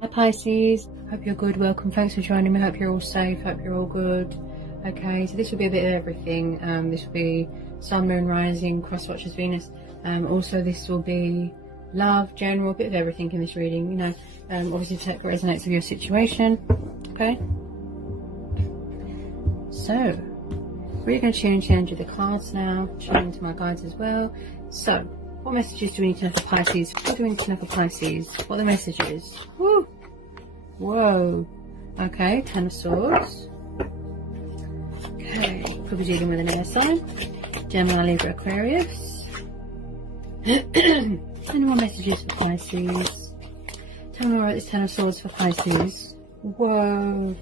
Hi Pisces, hope you're good, welcome, thanks for joining me, hope you're all safe, hope you're all good. Okay, so this will be a bit of everything. This will be Sun, Moon, Rising, Cross Watchers, Venus. Also this will be love, general, a bit of everything in this reading, you know. Obviously take what resonates with your situation. Okay, so we're going to change into the cards now, tune into my guides as well. So what messages do we need to know for Pisces? What do we need to know for Pisces? What are the messages? Woo! Whoa. Okay, Ten of Swords. Okay, could be dealing with an air sign. Gemini, Libra, Aquarius. Any more messages for Pisces? Tell me more about this Ten of Swords for Pisces. Whoa.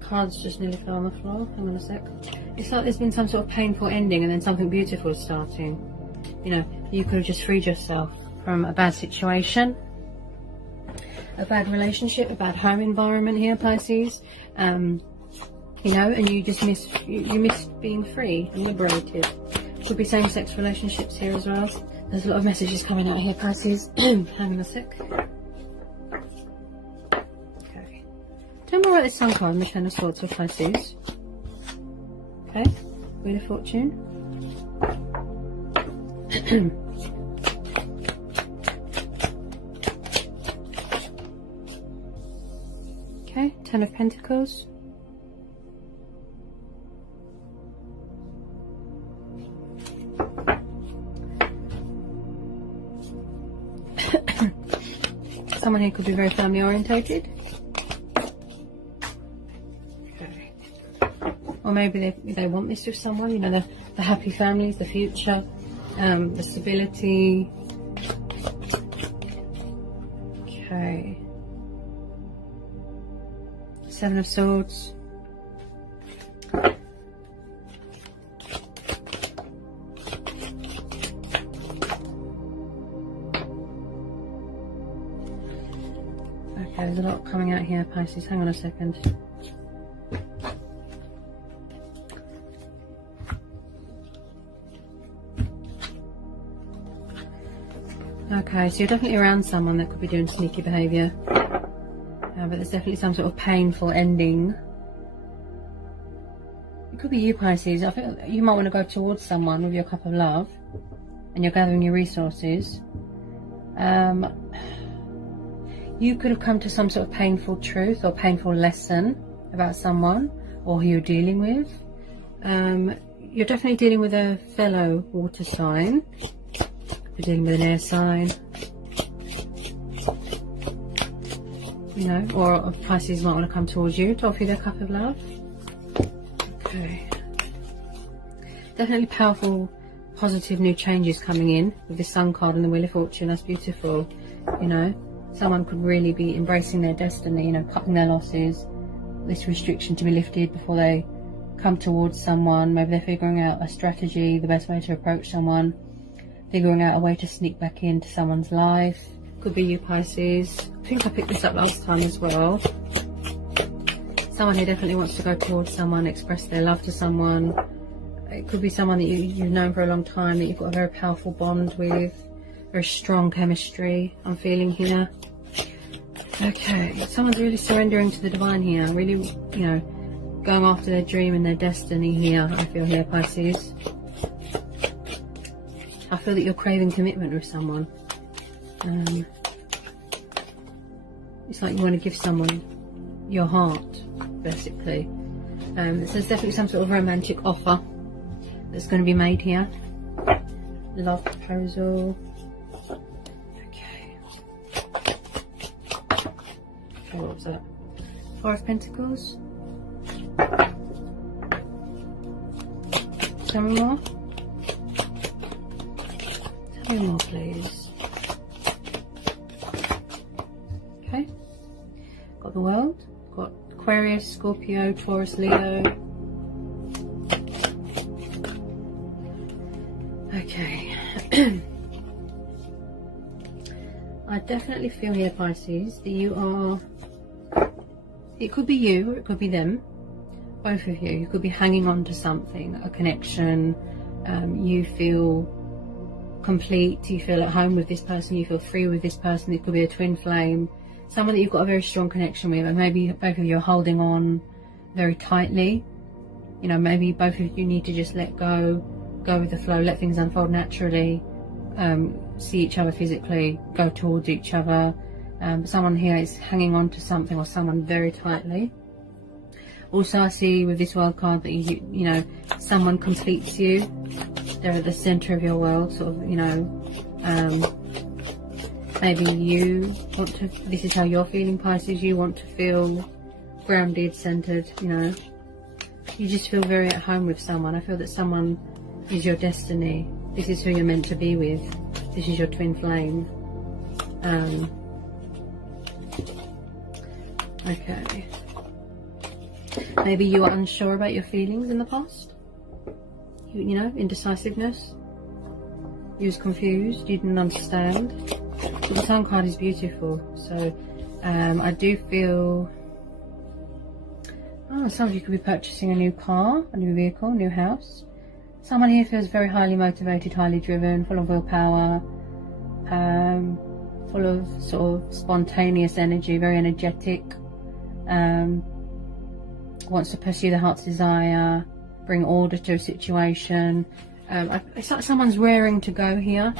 Cards just nearly fell on the floor. Hang on a sec. It's like there's been some sort of painful ending and then something beautiful is starting. You know, you could have just freed yourself from a bad situation, a bad relationship, a bad home environment here, Pisces. You know, and you just miss being free and liberated. Could be same-sex relationships here as well. There's a lot of messages coming out here, Pisces. Hang on a sec. Okay. Tell me about this Sun card and the Ten of Swords for Pisces. Okay. Wheel of Fortune. Okay, Ten of Pentacles. Someone here could be very family orientated. Okay. Or maybe they want this with someone, you know, the happy families, the future, the stability. Okay. Seven of Swords. Okay, there's a lot coming out here, Pisces. Hang on a second. Okay, so you're definitely around someone that could be doing sneaky behaviour. But there's definitely some sort of painful ending. It could be you, Pisces. I think you might want to go towards someone with your cup of love and you're gathering your resources. You could have come to some sort of painful truth or painful lesson about someone or who you're dealing with. You're definitely dealing with a fellow water sign. You're dealing with an air sign. You know, or Pisces might want to come towards you to offer you their cup of love. Okay. Definitely powerful, positive new changes coming in with the Sun card and the Wheel of Fortune. That's beautiful. You know, someone could really be embracing their destiny, you know, cutting their losses, this restriction to be lifted before they come towards someone. Maybe they're figuring out a strategy, the best way to approach someone, figuring out a way to sneak back into someone's life. Could be you, Pisces. I think I picked this up last time as well. Someone who definitely wants to go towards someone, express their love to someone. It could be someone that you've known for a long time, that you've got a very powerful bond with, very strong chemistry I'm feeling here. Okay, someone's really surrendering to the divine here, really, you know, going after their dream and their destiny here, I feel here, Pisces. I feel that you're craving commitment with someone. It's like you want to give someone your heart, basically. So there's definitely some sort of romantic offer that's going to be made here. Love proposal. Okay. Okay, what was that? Four of Pentacles. Tell me more. Tell me more, please. Okay, got the World, got Aquarius, Scorpio, Taurus, Leo. Okay. I definitely feel here, Pisces, that you are, it could be you or it could be them, both of you. You could be hanging on to something, a connection. You feel complete, you feel at home with this person, you feel free with this person. It could be a twin flame, someone that you've got a very strong connection with, and maybe both of you are holding on very tightly. You know, maybe both of you need to just let go, go with the flow, let things unfold naturally, see each other physically, go towards each other. Someone here is hanging on to something or someone very tightly. Also, I see with this world card that you know, someone completes you. They're at the center of your world, sort of, you know. Maybe you want to, this is how you're feeling, Pisces, you want to feel grounded, centered, you know. You just feel very at home with someone. I feel that someone is your destiny. This is who you're meant to be with. This is your twin flame. Okay. Maybe you were unsure about your feelings in the past. You know, indecisiveness. You was confused. You didn't understand. But the Sun card is beautiful. So I do feel... Oh, some of you could be purchasing a new car, a new vehicle, a new house. Someone here feels very highly motivated, highly driven, full of willpower, full of sort of spontaneous energy, very energetic, wants to pursue their heart's desire, bring order to a situation. It's like someone's raring to go here,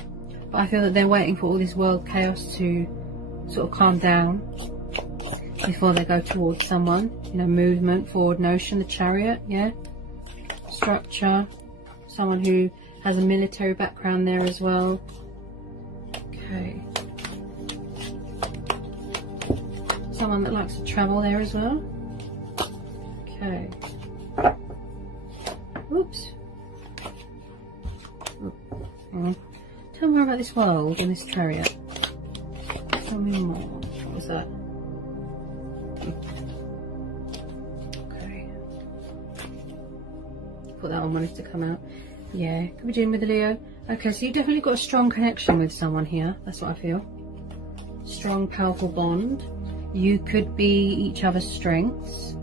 but I feel that they're waiting for all this world chaos to sort of calm down before they go towards someone. You know, movement, forward motion, the Chariot, yeah, structure. Someone who has a military background there as well. Okay. Someone that likes to travel there as well. Okay. Oops. Tell me more about this world and this Chariot. Tell me more. What was that? Okay. Put that on when it's to come out. Yeah, could be dealing with a Leo. Okay, so you definitely got a strong connection with someone here. That's what I feel. Strong, powerful bond. You could be each other's strengths.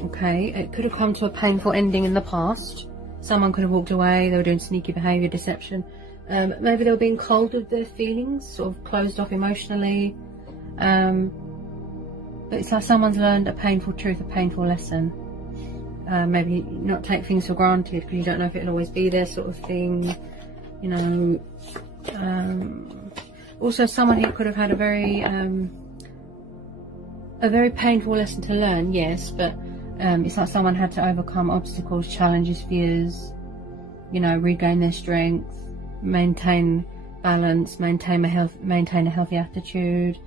Okay, it could have come to a painful ending in the past. Someone could have walked away. They were doing sneaky behaviour, deception. Maybe they were being cold with their feelings, sort of closed off emotionally. But it's like someone's learned a painful truth, a painful lesson. Maybe not take things for granted because you don't know if it'll always be there, sort of thing. You know. Also, someone here could have had a very painful lesson to learn. Yes, but it's like someone had to overcome obstacles, challenges, fears. You know, regain their strength, maintain balance, maintain a healthy attitude.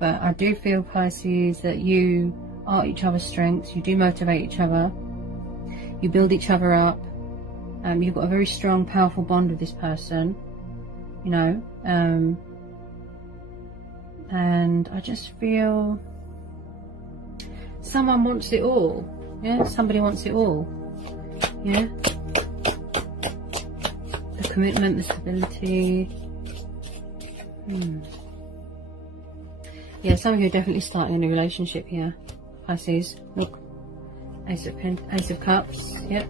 But I do feel, Pisces, that you are each other's strengths. You do motivate each other. You build each other up. You've got a very strong, powerful bond with this person. You know. And I just feel someone wants it all. Yeah, somebody wants it all. Yeah. The commitment, the stability. Yeah, some of you are definitely starting a new relationship here, Pisces. Look, Ace of Cups. Yep.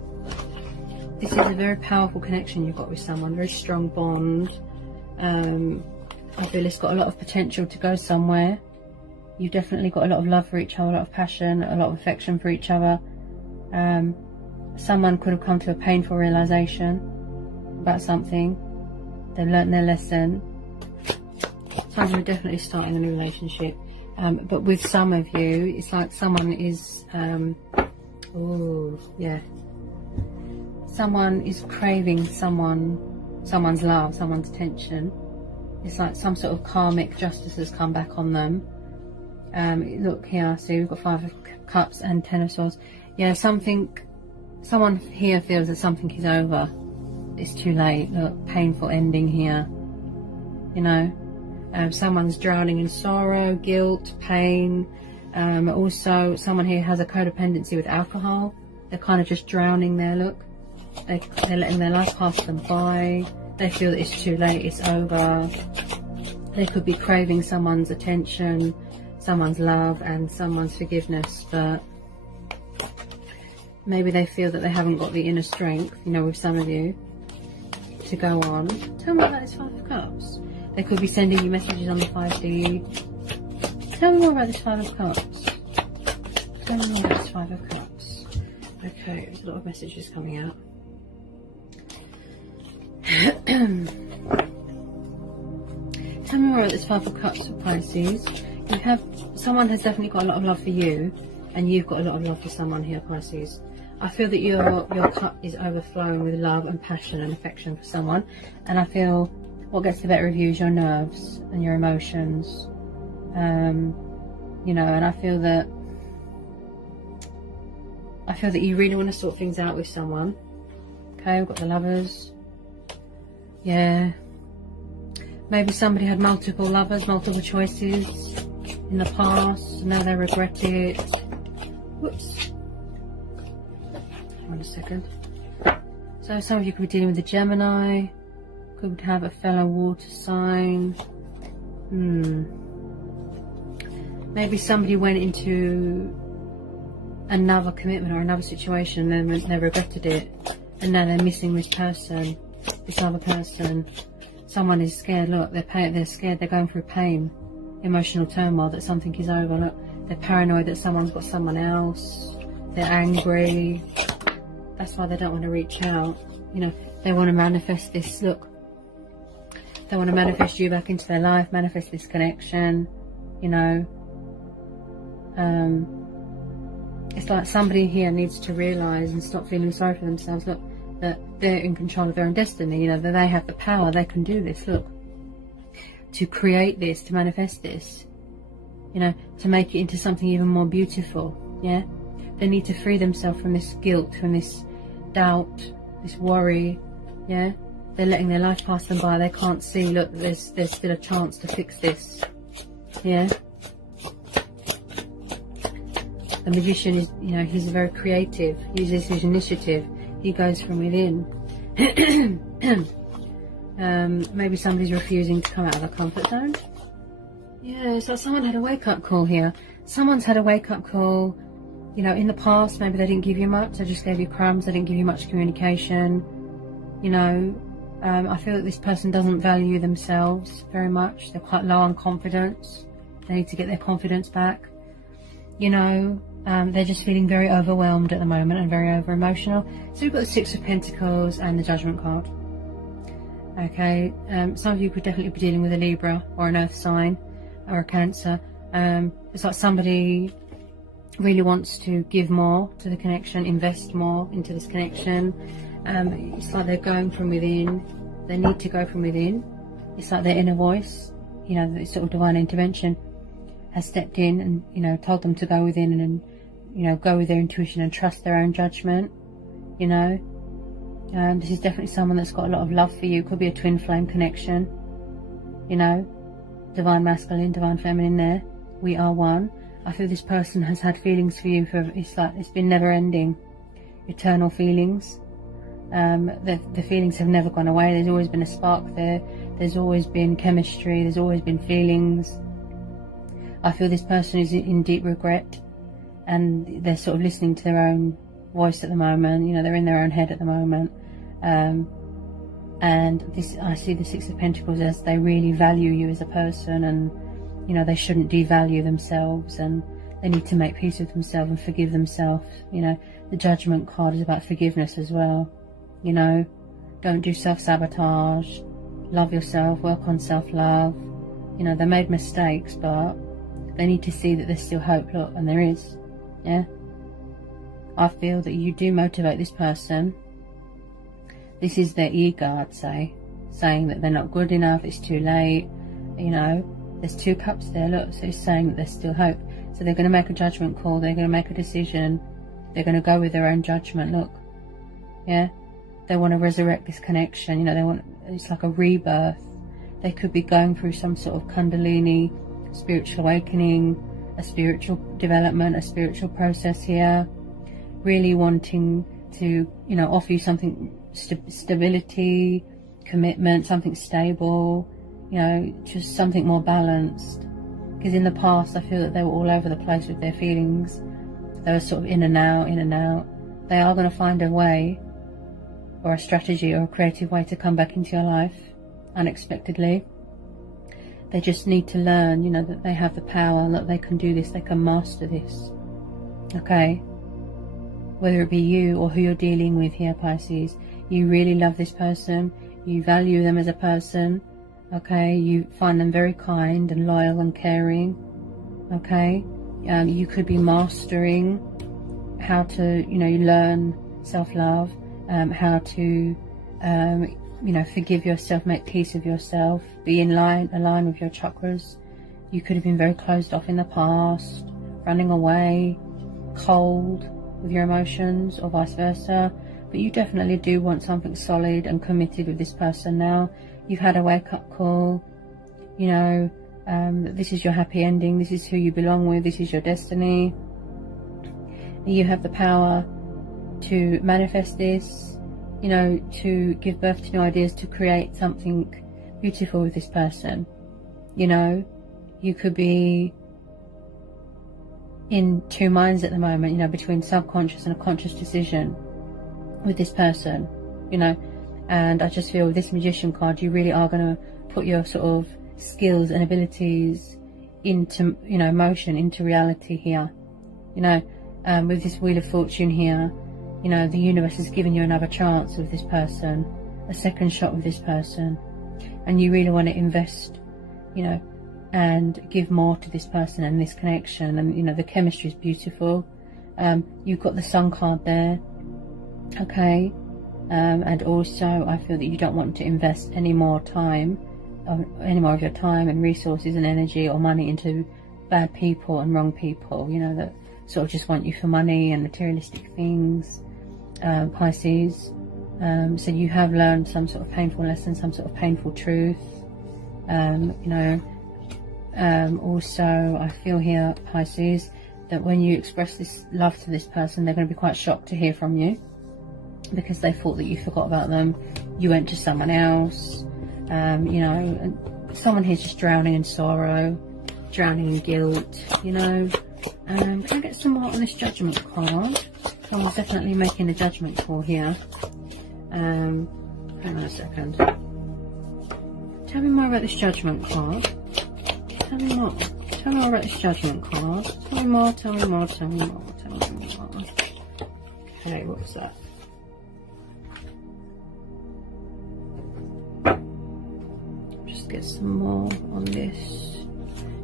This is a very powerful connection you've got with someone, very strong bond. I feel it's got a lot of potential to go somewhere. You've definitely got a lot of love for each other, a lot of passion, a lot of affection for each other. Someone could have come to a painful realization about something. They've learnt their lesson. Some of you are definitely starting a new relationship. But with some of you, it's like someone is... oh, yeah. Someone is craving someone's love, someone's attention. It's like some sort of karmic justice has come back on them. Look here, so we've got 5 of Cups and 10 of Swords. Yeah, someone here feels that something is over. It's too late. Look, painful ending here. You know, someone's drowning in sorrow, guilt, pain. Also, someone here has a codependency with alcohol. They're kind of just drowning there. Look, they're letting their life pass them by. They feel that it's too late. It's over. They could be craving someone's attention, someone's love and someone's forgiveness, but maybe they feel that they haven't got the inner strength, you know, with some of you, to go on. Tell me about this 5 of Cups. They could be sending you messages on the 5D. Tell me more about this Five of Cups. Tell me more about this Five of Cups. Okay, there's a lot of messages coming out. Tell me more about this Five of Cups for Pisces. Someone has definitely got a lot of love for you, and you've got a lot of love for someone here, Pisces. I feel that your cup is overflowing with love and passion and affection for someone, and I feel what gets the better of you is your nerves and your emotions. You know, and I feel that you really want to sort things out with someone. Okay, we've got the Lovers. Yeah. Maybe somebody had multiple lovers, multiple choices in the past. Now they regret it. Whoops. Hang on a second. So some of you could be dealing with a Gemini. Could have a fellow water sign. Maybe somebody went into another commitment or another situation and then they regretted it. And now they're missing this person, this other person. Someone is scared. Look, they're scared. They're going through pain, emotional turmoil, that something is over. Look, they're paranoid that someone's got someone else. They're angry. That's why they don't want to reach out. You know, they want to manifest this. Look, they want to manifest you back into their life, manifest this connection. You know, it's like somebody here needs to realise and stop feeling sorry for themselves. Look, that they're in control of their own destiny. You know, that they have the power. They can do this. Look, to create this, to manifest this. You know, to make it into something even more beautiful. Yeah, they need to free themselves from this guilt, from this doubt, this worry. Yeah, they're letting their life pass them by. They can't see. Look, there's still a chance to fix this. Yeah. The Magician is, you know, he's very creative. He uses his initiative. He goes from within. Maybe somebody's refusing to come out of their comfort zone. Yeah, so someone had a wake-up call here. Someone's had a wake-up call. You know, in the past, maybe they didn't give you much. They just gave you crumbs. They didn't give you much communication. You know, I feel that this person doesn't value themselves very much. They're quite low on confidence. They need to get their confidence back. You know, they're just feeling very overwhelmed at the moment and very over emotional. So we've got the Six of Pentacles and the Judgment card. Okay, some of you could definitely be dealing with a Libra or an Earth sign or a Cancer. It's like somebody really wants to give more to the connection, invest more into this connection. It's like they're going from within. They need to go from within. It's like their inner voice, you know, this sort of divine intervention has stepped in and, you know, told them to go within and, you know, go with their intuition and trust their own judgment. You know, this is definitely someone that's got a lot of love for you. Could be a twin flame connection. You know, divine masculine, divine feminine there. We are one. I feel this person has had feelings for you for, it's like it's been never ending, eternal feelings. The feelings have never gone away. There's always been a spark there. There's always been chemistry. There's always been feelings. I feel this person is in deep regret, and they're sort of listening to their own voice at the moment. You know, they're in their own head at the moment. And this, I see the Six of Pentacles as they really value you as a person, and, you know, they shouldn't devalue themselves, and they need to make peace with themselves and forgive themselves. You know, the Judgment card is about forgiveness as well. You know, don't do self-sabotage. Love yourself. Work on self-love. You know, they made mistakes, but they need to see that there's still hope. Look, and there is. Yeah. I feel that you do motivate this person. This is their ego, I'd say, saying that they're not good enough, it's too late. You know, there's two cups there, look, so it's saying that there's still hope. So they're going to make a judgment call, they're going to make a decision, they're going to go with their own judgment. Look, yeah, they want to resurrect this connection. You know, they want, it's like a rebirth. They could be going through some sort of Kundalini, spiritual awakening, a spiritual development, a spiritual process here, really wanting to, you know, offer you something, stability, commitment, something stable, you know, just something more balanced. Because in the past I feel that they were all over the place with their feelings. They were sort of in and out, in and out. They are going to find a way or a strategy or a creative way to come back into your life unexpectedly. They just need to learn, you know, that they have the power and that they can do this, they can master this. Okay? Whether it be you or who you're dealing with here, Pisces, you really love this person, you value them as a person, okay? You find them very kind and loyal and caring, okay? You could be mastering how to, you know, learn self-love, how to, you know, forgive yourself, make peace with yourself, be align with your chakras. You could have been very closed off in the past, running away, cold with your emotions, or vice versa. But you definitely do want something solid and committed with this person now. You've had a wake-up call, you know, this is your happy ending, this is who you belong with, this is your destiny. You have the power to manifest this, you know, to give birth to new ideas, to create something beautiful with this person. You know, you could be in two minds at the moment, you know, between subconscious and a conscious decision with this person, you know. And I just feel with this Magician card, you really are going to put your sort of skills and abilities into, you know, motion, into reality here, you know. With this Wheel of Fortune here, you know, the universe has given you another chance with this person, a second shot with this person, and you really want to invest, you know, and give more to this person and this connection. And you know, the chemistry is beautiful. You've got the Sun card there, okay, and also I feel that you don't want to invest any more time, any more of your time and resources and energy or money into bad people and wrong people, you know, that sort of just want you for money and materialistic things, Pisces. So you have learned some sort of painful lesson, some sort of painful truth, you know. Also I feel here, Pisces, that when you express this love to this person, they're going to be quite shocked to hear from you, because they thought that you forgot about them, you went to someone else, you know, and someone here's just drowning in sorrow, drowning in guilt, you know. Can I get some more on this Judgment card? Someone's definitely making a judgment call here. Hang on a second. Tell me more about this Judgment card. Tell me more. Tell me more about this Judgment card. Tell me more, tell me more, tell me more, tell me more. Okay, what's that? Just get some more on this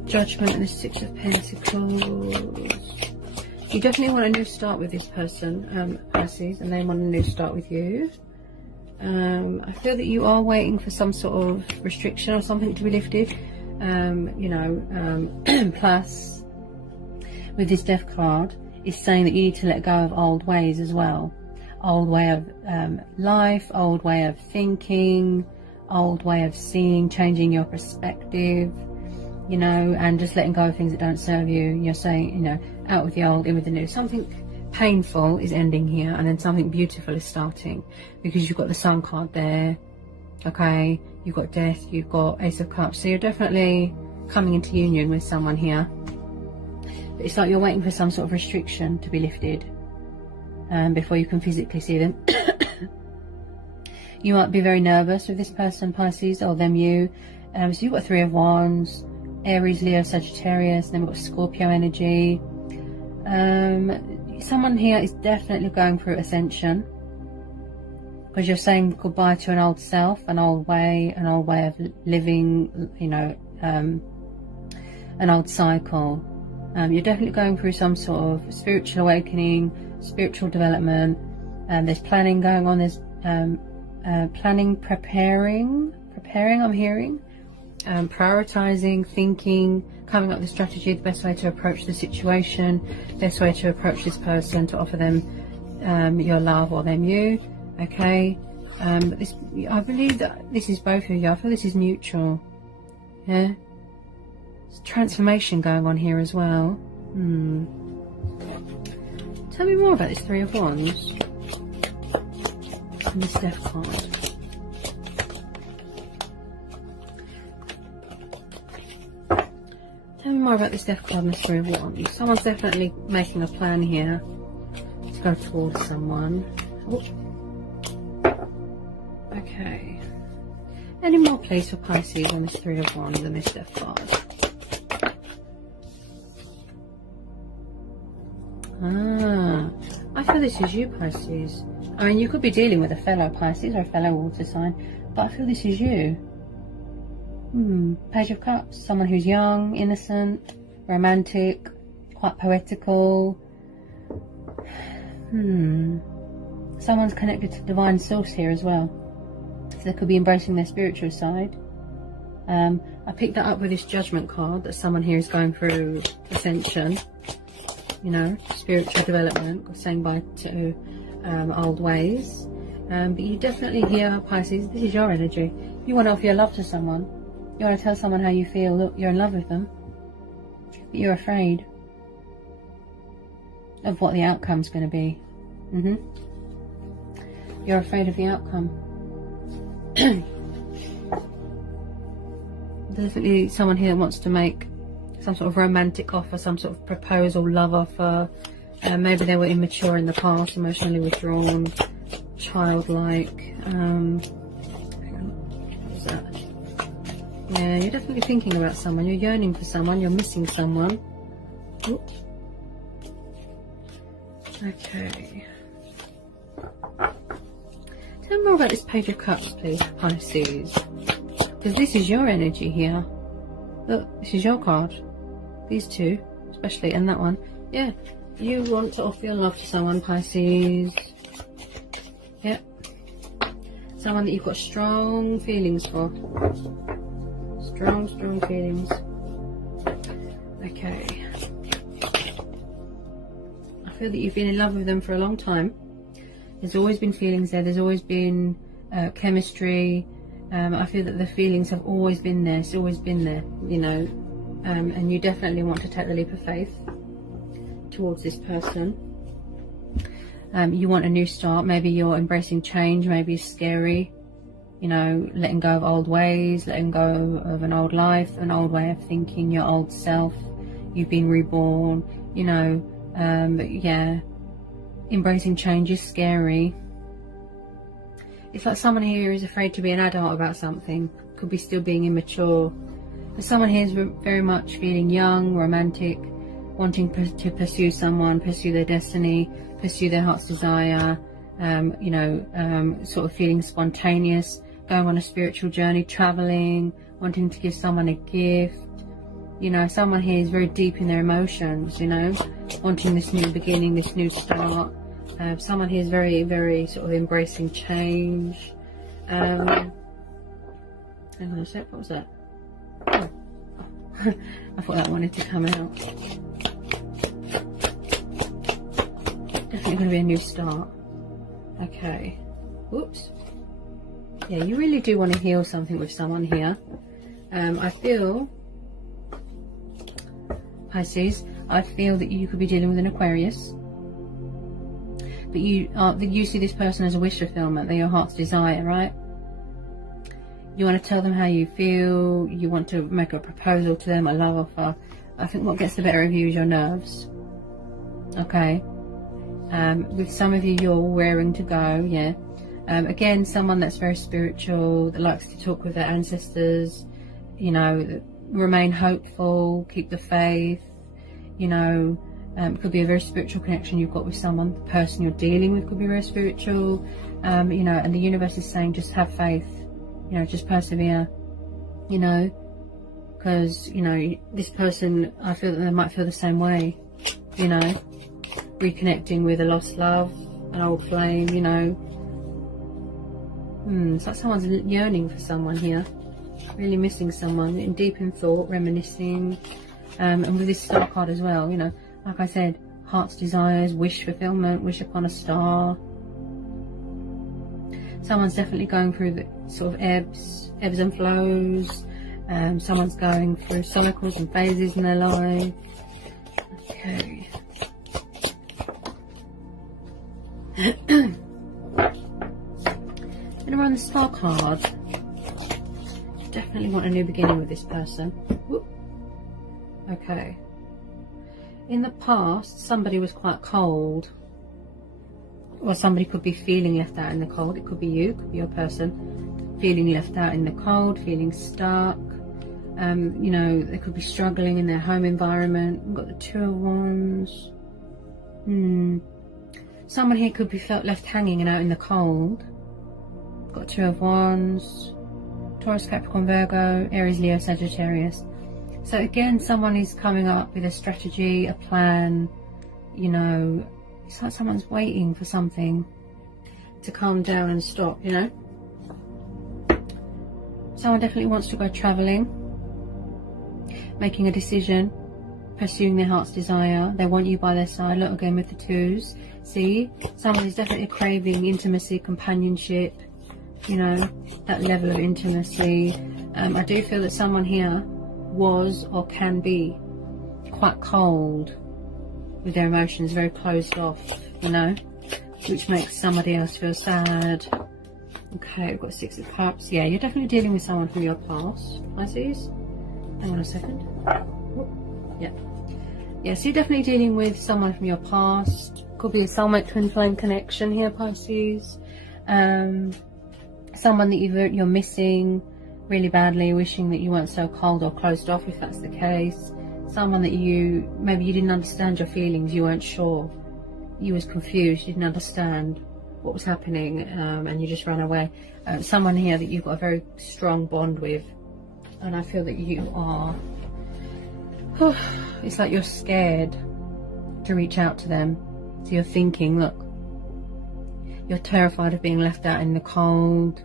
Judgment and the Six of Pentacles. You definitely want a new start with this person, Pisces, and they want a new start with you. I feel that you are waiting for some sort of restriction or something to be lifted. You know, plus with this Death card, it's saying that you need to let go of old ways as well. Old way of life, old way of thinking, old way of seeing, changing your perspective, you know, and just letting go of things that don't serve you. You're saying, you know, out with the old, in with the new. Something painful is ending here, and then something beautiful is starting, because you've got the Sun card there, okay, you've got Death, you've got Ace of Cups, so you're definitely coming into union with someone here. But it's like you're waiting for some sort of restriction to be lifted before you can physically see them. You might be very nervous with this person, Pisces, or them you. So you've got Three of Wands, Aries, Leo, Sagittarius, and then we've got Scorpio energy. Someone here is definitely going through ascension, because you're saying goodbye to an old self, an old way of living, you know, an old cycle. You're definitely going through some sort of spiritual awakening, spiritual development, and there's planning going on. There's planning, preparing, I'm hearing. Prioritizing, thinking, coming up with a strategy, the best way to approach the situation, best way to approach this person, to offer them your love or them you, okay. But this, I believe that this is both of you. I feel this is mutual, yeah. There's transformation going on here as well. Tell me more about this Three of Wands and this Death card. Tell me more about this Death card and this Three of Wands. Someone's definitely making a plan here to go towards someone. Oh. Okay. Any more please for Pisces on this Three of Wands and this Death card? I feel this is you, Pisces. I mean, you could be dealing with a fellow Pisces or a fellow water sign, but I feel this is you. Page of Cups. Someone who's young, innocent, romantic, quite poetical. Someone's connected to divine source here as well. So they could be embracing their spiritual side. I picked that up with this Judgment card, that someone here is going through ascension, you know, spiritual development, saying bye to old ways. But you definitely hear, Pisces, this is your energy. You want to offer your love to someone. You want to tell someone how you feel. Look, you're in love with them, but you're afraid of what the outcome's going to be. You're afraid of the outcome. Definitely someone here wants to make some sort of romantic offer, some sort of proposal, love offer. Maybe they were immature in the past, emotionally withdrawn, childlike. Hang on, what was that? Yeah, you're definitely thinking about someone. You're yearning for someone. You're missing someone. Oops. Okay. Tell me more about this Page of Cups, please, Pisces. Because this is your energy here. Look, this is your card. These two, especially, and that one. Yeah, you want to offer your love to someone, Pisces. Yep. Someone that you've got strong feelings for. Strong feelings. Okay. I feel that you've been in love with them for a long time. There's always been feelings there. There's always been chemistry. I feel that the feelings have always been there. It's always been there, you know. And you definitely want to take the leap of faith towards this person. You want a new start. Maybe you're embracing change. Maybe it's scary. You know, letting go of old ways, letting go of an old life, an old way of thinking, your old self. You've been reborn, you know. But yeah, embracing change is scary. It's like someone here is afraid to be an adult about something. Could be still being immature. But someone here is very much feeling young, romantic, wanting to pursue someone, pursue their destiny, pursue their heart's desire. You know, sort of feeling spontaneous, going on a spiritual journey, traveling, wanting to give someone a gift. You know, someone here is very deep in their emotions, you know, wanting this new beginning, this new start. Someone here is very, very sort of embracing change. Hang on a sec, what was that? Oh. I thought that wanted to come out. Definitely going to be a new start. Okay. Whoops. Yeah, you really do want to heal something with someone here. I feel, Pisces, I feel that you could be dealing with an Aquarius. But you see this person as a wish fulfillment. They're your heart's desire, right? You want to tell them how you feel. You want to make a proposal to them, a love offer. I think what gets the better of you is your nerves. Okay. With some of you, you're raring to go, yeah. Again, someone that's very spiritual, that likes to talk with their ancestors, you know, remain hopeful, keep the faith, you know. It could be a very spiritual connection you've got with someone. The person you're dealing with could be very spiritual, you know, and the universe is saying just have faith, you know, just persevere, you know, because, you know, this person, I feel that they might feel the same way, you know, reconnecting with a lost love, an old flame, you know. It's like someone's yearning for someone here, really missing someone, deep in thought, reminiscing, and with this star card as well, you know, like I said, heart's desires, wish fulfillment, wish upon a star. Someone's definitely going through the sort of ebbs and flows. Someone's going through cycles and phases in their life. Okay. And around the star card, you definitely want a new beginning with this person. Whoop. Okay. In the past, somebody was quite cold, or somebody could be feeling left out in the cold. It could be you, it could be your person, feeling left out in the cold, feeling stuck. You know, they could be struggling in their home environment. We've got the Two of Wands. Someone here could be felt left hanging and out in the cold. Got Two of Wands. Taurus, Capricorn, Virgo, Aries, Leo, Sagittarius. So again, someone is coming up with a strategy, a plan. You know, it's like someone's waiting for something to calm down and stop, you know. Someone definitely wants to go traveling, making a decision, pursuing their heart's desire. They want you by their side. Look again with the twos. See, someone is definitely craving intimacy, companionship, you know, that level of intimacy. I do feel that someone here was or can be quite cold with their emotions, very closed off, you know, which makes somebody else feel sad. Okay, we've got Six of Cups. Yeah, you're definitely dealing with someone from your past, Pisces. Hang on a second. Yeah. Yeah, so you're definitely dealing with someone from your past. Could be a soulmate twin flame connection here, Pisces. Someone that you're missing really badly, wishing that you weren't so cold or closed off, if that's the case. Someone that maybe you didn't understand your feelings, you weren't sure. You was confused, you didn't understand what was happening, and you just ran away. Someone here that you've got a very strong bond with, and I feel that you are, it's like you're scared to reach out to them. So you're thinking, look, you're terrified of being left out in the cold.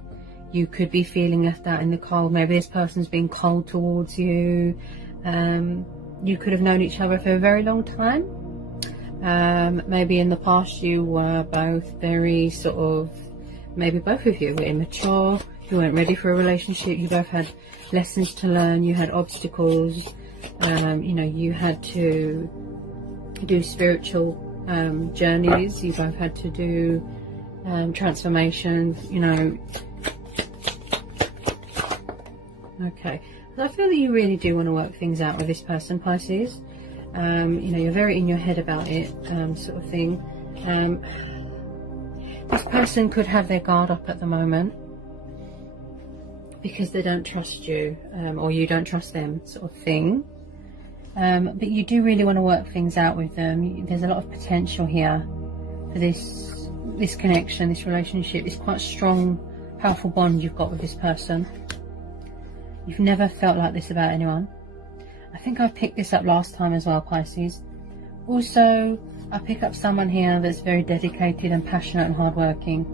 You could be feeling left out in the cold. Maybe this person's being cold towards you. You could have known each other for a very long time. Maybe in the past you were both very sort of, maybe both of you were immature, you weren't ready for a relationship, you both had lessons to learn, you had obstacles, you know, you had to do spiritual journeys, you both had to do transformations, you know. Okay, so I feel that you really do want to work things out with this person, Pisces. You know, you're very in your head about it, sort of thing. This person could have their guard up at the moment because they don't trust you, or you don't trust them, sort of thing. But you do really want to work things out with them. There's a lot of potential here for this connection, this relationship. It's quite a strong, powerful bond you've got with this person. You've never felt like this about anyone. I think I picked this up last time as well, Pisces. Also, I pick up someone here that's very dedicated and passionate and hardworking.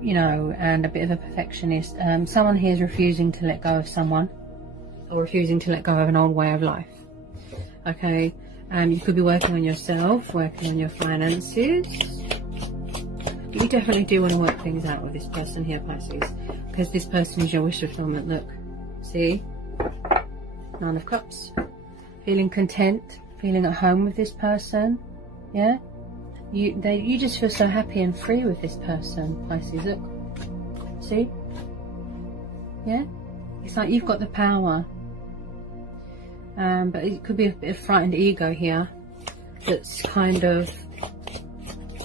You know, and a bit of a perfectionist. Someone here is refusing to let go of someone, or refusing to let go of an old way of life. Okay, you could be working on yourself, working on your finances. But you definitely do want to work things out with this person here, Pisces, because this person is your wish fulfillment. Look, see? Nine of Cups. Feeling content, feeling at home with this person. Yeah? You just feel so happy and free with this person, Pisces. Look. See? Yeah? It's like you've got the power. But it could be a bit of frightened ego here that's kind of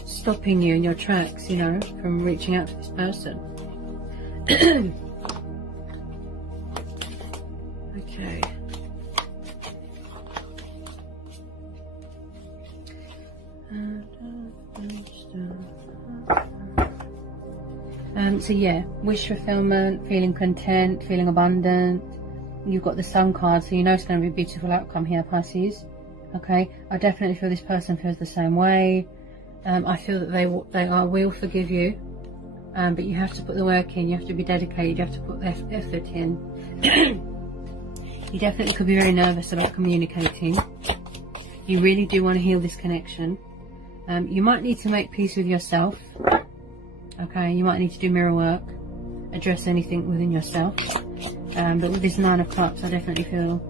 stopping you in your tracks, you know, from reaching out to this person. Okay. So yeah, wish fulfillment, feeling content, feeling abundant. You've got the Sun card, so you know it's going to be a beautiful outcome here, Pisces. Okay, I definitely feel this person feels the same way. I feel that they will forgive you, but you have to put the work in. You have to be dedicated. You have to put the effort in. You definitely could be very nervous about communicating. You really do want to heal this connection. You might need to make peace with yourself. Okay, you might need to do mirror work, address anything within yourself. But with this Nine of Cups, I definitely feel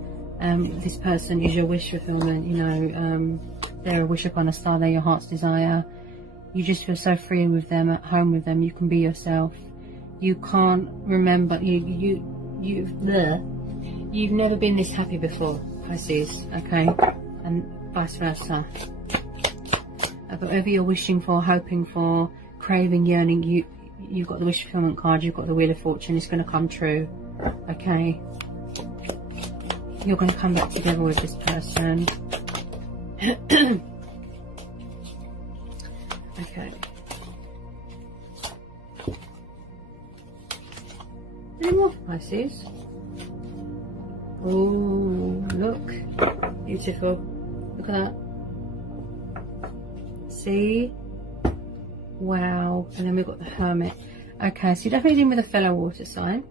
this person is your wish fulfillment. You know, they're a wish upon a star. They're your heart's desire. You just feel so free with them, at home with them. You can be yourself. You can't remember. You've never been this happy before, Pisces. Okay, and vice versa. But whatever you're wishing for, hoping for, craving, yearning, you've got the wish fulfillment card, you've got the Wheel of Fortune. It's going to come true. Okay, you're going to come back together with this person. Okay. Any more for Pisces? Oh, look. Beautiful. Look at that. See? Wow. And then we've got the Hermit. Okay, so you're definitely dealing with a fellow water sign.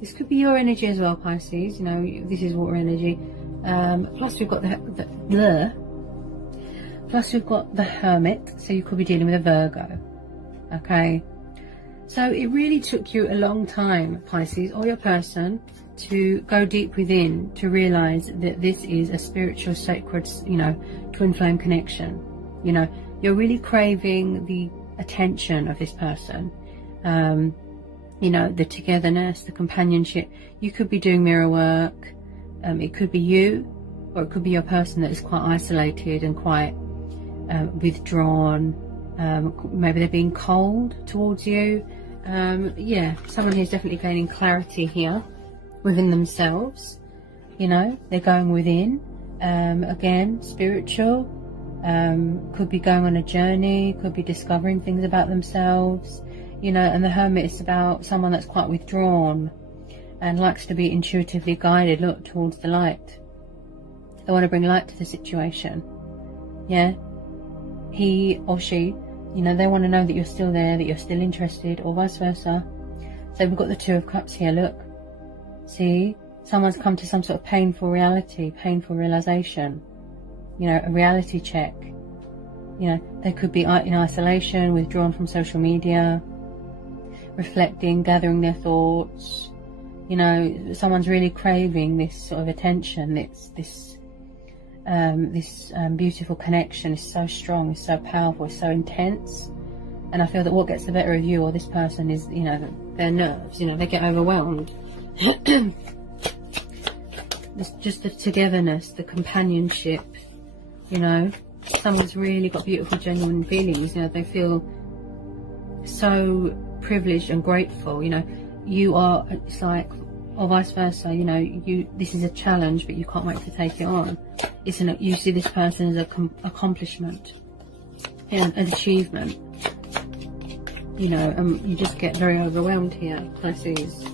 This could be your energy as well, Pisces. You know, this is water energy. Plus we've got plus we've got the Hermit. So you could be dealing with a Virgo. Okay. So it really took you a long time, Pisces, or your person, to go deep within to realize that this is a spiritual, sacred, you know, twin flame connection. You know, you're really craving the attention of this person. You know, the togetherness, the companionship. You could be doing mirror work. It could be you, or it could be your person that is quite isolated and quite withdrawn. Maybe they're being cold towards you. Yeah, someone who's definitely gaining clarity here within themselves. You know, they're going within. Again, spiritual. Could be going on a journey, could be discovering things about themselves. You know, and the Hermit is about someone that's quite withdrawn and likes to be intuitively guided, look towards the light. They want to bring light to the situation. Yeah, he or she, you know, they want to know that you're still there, that you're still interested, or vice versa. So we've got the Two of Cups here, look. See, someone's come to some sort of painful reality, painful realization. You know, a reality check. You know, they could be in isolation, withdrawn from social media, reflecting, gathering their thoughts. You know, someone's really craving this sort of attention. This beautiful connection is so strong, it's so powerful, it's so intense. And I feel that what gets the better of you or this person is, you know, their nerves. You know, they get overwhelmed. It's just the togetherness, the companionship. You know, someone's really got beautiful, genuine feelings. You know, they feel so privileged and grateful. You know, you are, it's like, or vice versa. You know, this is a challenge, but you can't wait to take it on. It's you see this person as an accomplishment, an achievement. You know, you just get very overwhelmed here, Pisces.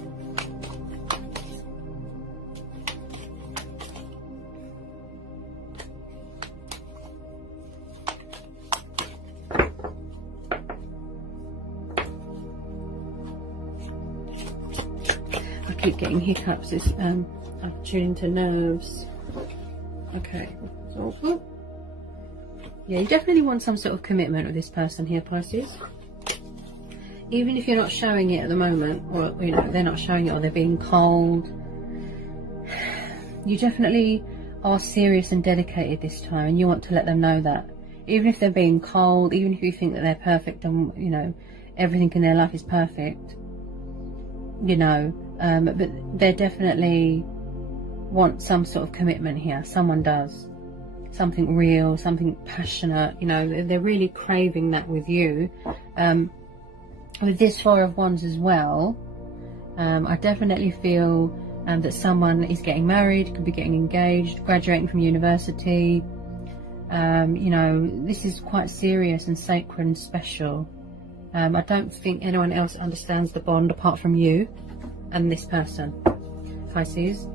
Keep getting hiccups. It's I'm tuning to nerves. Okay, so yeah, you definitely want some sort of commitment with this person here, Pisces. Even if you're not showing it at the moment, or you know, they're not showing it, or they're being cold, you definitely are serious and dedicated this time, and you want to let them know that. Even if they're being cold, even if you think that they're perfect and, you know, everything in their life is perfect, you know, but they definitely want some sort of commitment here. Someone does. Something real, something passionate, you know, they're really craving that with you. With this Four of Wands as well, I definitely feel that someone is getting married, could be getting engaged, graduating from university. You know, this is quite serious and sacred and special. I don't think anyone else understands the bond apart from you and this person, Pisces.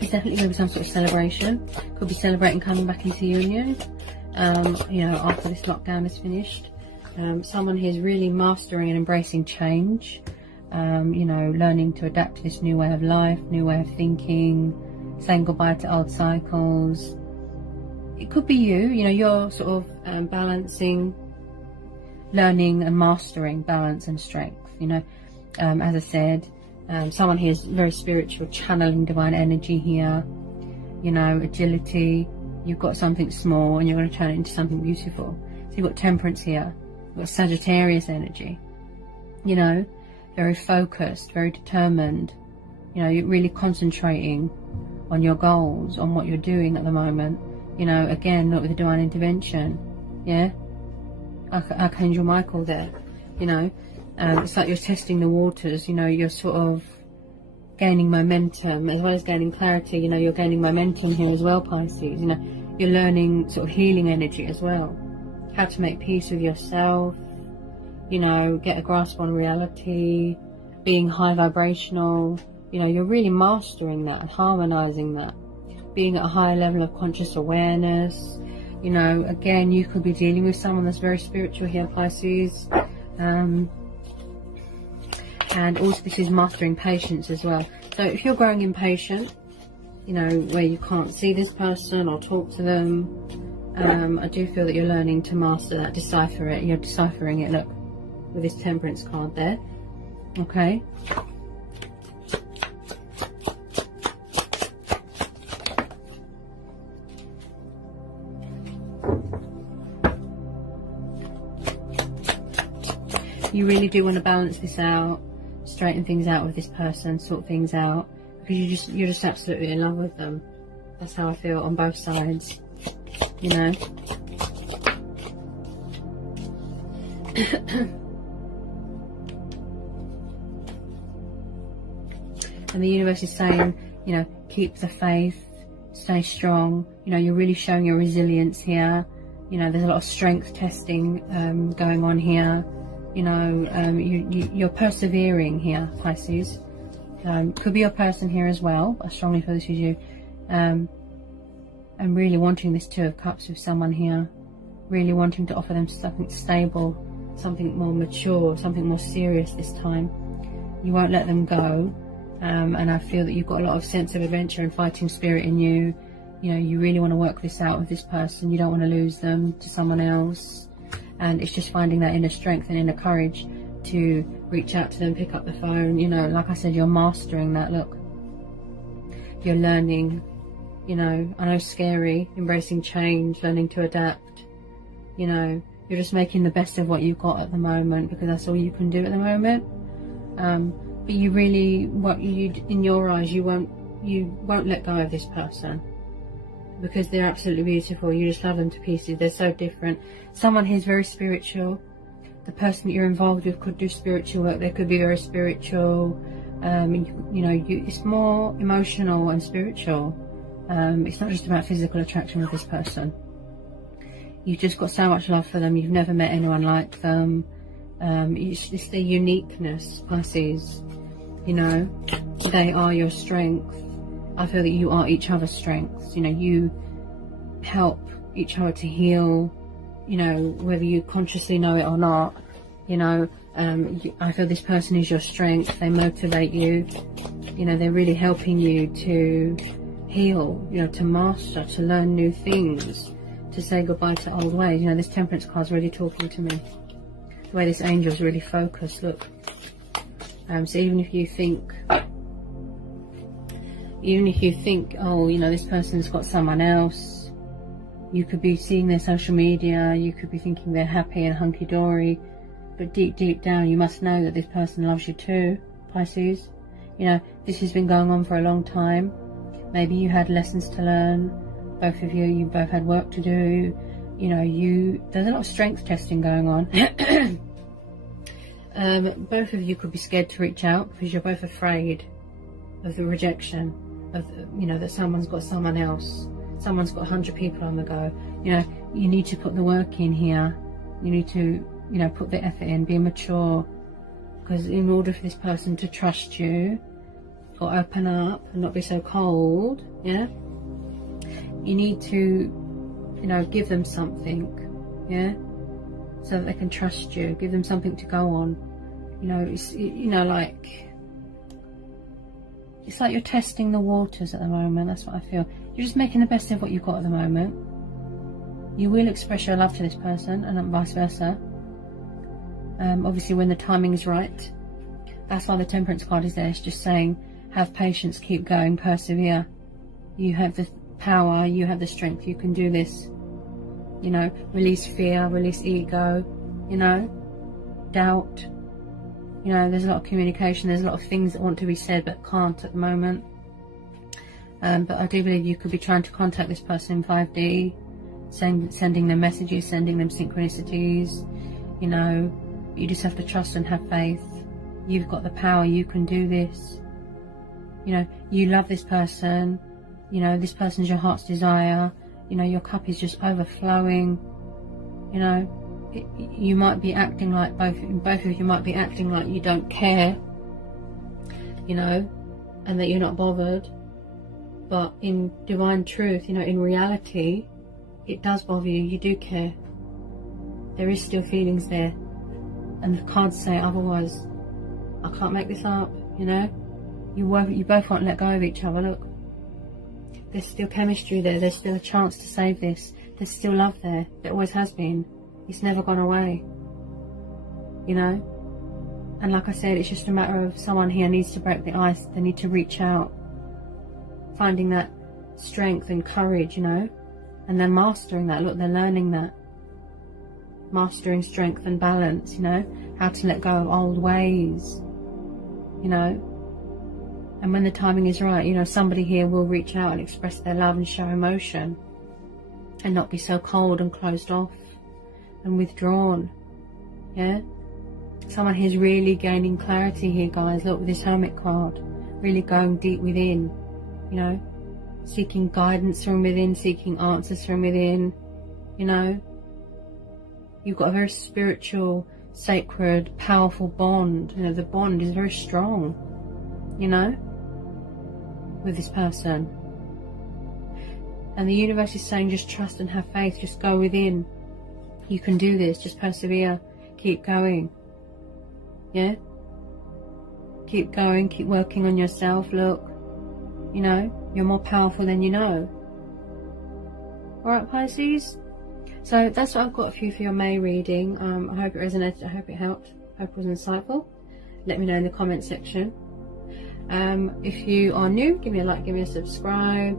It's definitely going to be some sort of celebration. Could be celebrating coming back into union, you know, after this lockdown is finished. Someone here is really mastering and embracing change, you know, learning to adapt to this new way of life, new way of thinking, saying goodbye to old cycles. It could be you know, you're sort of balancing, learning and mastering balance and strength, you know. As I said, someone here is very spiritual, channeling divine energy here, you know, agility. You've got something small and you're going to turn it into something beautiful. So you've got temperance here, you've got Sagittarius energy, you know, very focused, very determined. You know, you're really concentrating on your goals, on what you're doing at the moment. You know, again, not with the divine intervention, yeah? Archangel Michael there, you know. It's like you're testing the waters, you know, you're sort of gaining momentum as well as gaining clarity. You know, you're gaining momentum here as well, Pisces. You know, you're learning sort of healing energy as well, how to make peace with yourself, you know, get a grasp on reality, being high vibrational. You know, you're really mastering that and harmonizing that, being at a higher level of conscious awareness. You know, again, you could be dealing with someone that's very spiritual here, Pisces. And also this is mastering patience as well. So if you're growing impatient, you know, where you can't see this person or talk to them, I do feel that you're learning to master that, decipher it. You're deciphering it, look, with this Temperance card there. Okay. You really do want to balance this out, straighten things out with this person, sort things out, because you're just absolutely in love with them. That's how I feel on both sides, you know. And the universe is saying, you know, keep the faith, stay strong. You know, you're really showing your resilience here. You know, there's a lot of strength testing going on here. You know, you're persevering here, Pisces. Could be your person here as well. I strongly feel this is you. I'm really wanting this Two of Cups with someone here. Really wanting to offer them something stable, something more mature, something more serious this time. You won't let them go. And I feel that you've got a lot of sense of adventure and fighting spirit in you. You know, you really want to work this out with this person. You don't want to lose them to someone else. And it's just finding that inner strength and inner courage to reach out to them, pick up the phone. You know, like I said, you're mastering that. Look, you're learning, you know, I know scary, embracing change, learning to adapt. You know, you're just making the best of what you've got at the moment, because that's all you can do at the moment. But you really, in your eyes, you won't let go of this person, because they're absolutely beautiful. You just love them to pieces. They're so different. Someone here is very spiritual. The person that you're involved with could do spiritual work. They could be very spiritual. You know, it's more emotional and spiritual. It's not just about physical attraction with this person. You've just got so much love for them. You've never met anyone like them. It's their uniqueness, Pisces. You know, they are your strength. I feel that you are each other's strengths. You know, you help each other to heal, you know, whether you consciously know it or not. You know, I feel this person is your strength. They motivate you. You know, they're really helping you to heal, you know, to master, to learn new things, to say goodbye to old ways. You know, this Temperance card is really talking to me. The way this angel is really focused, look. So even if you think, oh, you know, this person's got someone else, you could be seeing their social media, you could be thinking they're happy and hunky-dory, but deep down you must know that this person loves you too, Pisces. You know, this has been going on for a long time. Maybe you had lessons to learn, both of you both had work to do. You know, there's a lot of strength testing going on. Both of you could be scared to reach out because you're both afraid of the rejection, of, you know, that someone's got someone else, someone's got 100 people on the go. You know, you need to put the work in here. You need to, you know, put the effort in, be mature, because in order for this person to trust you or open up and not be so cold, yeah, you need to, you know, give them something, yeah, so that they can trust you. Give them something to go on. You know, it's, you know, like, it's like you're testing the waters at the moment. That's what I feel. You're just making the best of what you've got at the moment. You will express your love to this person, and vice versa. Obviously, when the timing is right. That's why the Temperance card is there. It's just saying, have patience, keep going, persevere. You have the power, you have the strength, you can do this. You know, release fear, release ego, you know, doubt. You know, there's a lot of communication, there's a lot of things that want to be said but can't at the moment. But I do believe you could be trying to contact this person in 5D. sending them messages, sending them synchronicities. You know, you just have to trust and have faith. You've got the power, you can do this. You know, you love this person, you know, this person's your heart's desire, you know, your cup is just overflowing. You know, you might be acting like, both of you might be acting like you don't care, you know, and that you're not bothered. But in divine truth, you know, in reality, it does bother you, you do care. There is still feelings there. And the cards say otherwise. I can't make this up, you know. You both won't let go of each other. Look, there's still chemistry there. There's still a chance to save this. There's still love there. There always has been. It's never gone away, you know. And like I said, it's just a matter of someone here needs to break the ice. They need to reach out, finding that strength and courage, you know, and then mastering that. Look, they're learning that, mastering strength and balance, you know, how to let go of old ways, you know. And when the timing is right, you know, somebody here will reach out and express their love and show emotion, and not be so cold and closed off and withdrawn. Yeah, someone here's really gaining clarity here, guys. Look, with this Hermit card, really going deep within, you know, seeking guidance from within, seeking answers from within. You know, you've got a very spiritual, sacred, powerful bond. You know, the bond is very strong, you know, with this person. And the universe is saying, just trust and have faith, just go within. You can do this, just persevere, keep going. Yeah, keep going, keep working on yourself. Look, you know, you're more powerful than you know. Alright, Pisces, so that's what I've got for you for your May reading. I hope it resonated, I hope it helped, I hope it was insightful. Let me know in the comment section. If you are new, give me a like, give me a subscribe.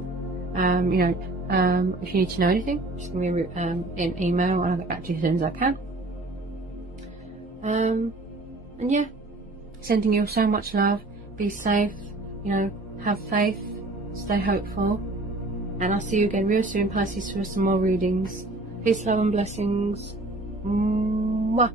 You know, if you need to know anything, just give me an email and I'll get back to you as soon as I can. And yeah, sending you so much love. Be safe, you know, have faith, stay hopeful, and I'll see you again real soon, Pisces, for some more readings. Peace, love and blessings. Mwah.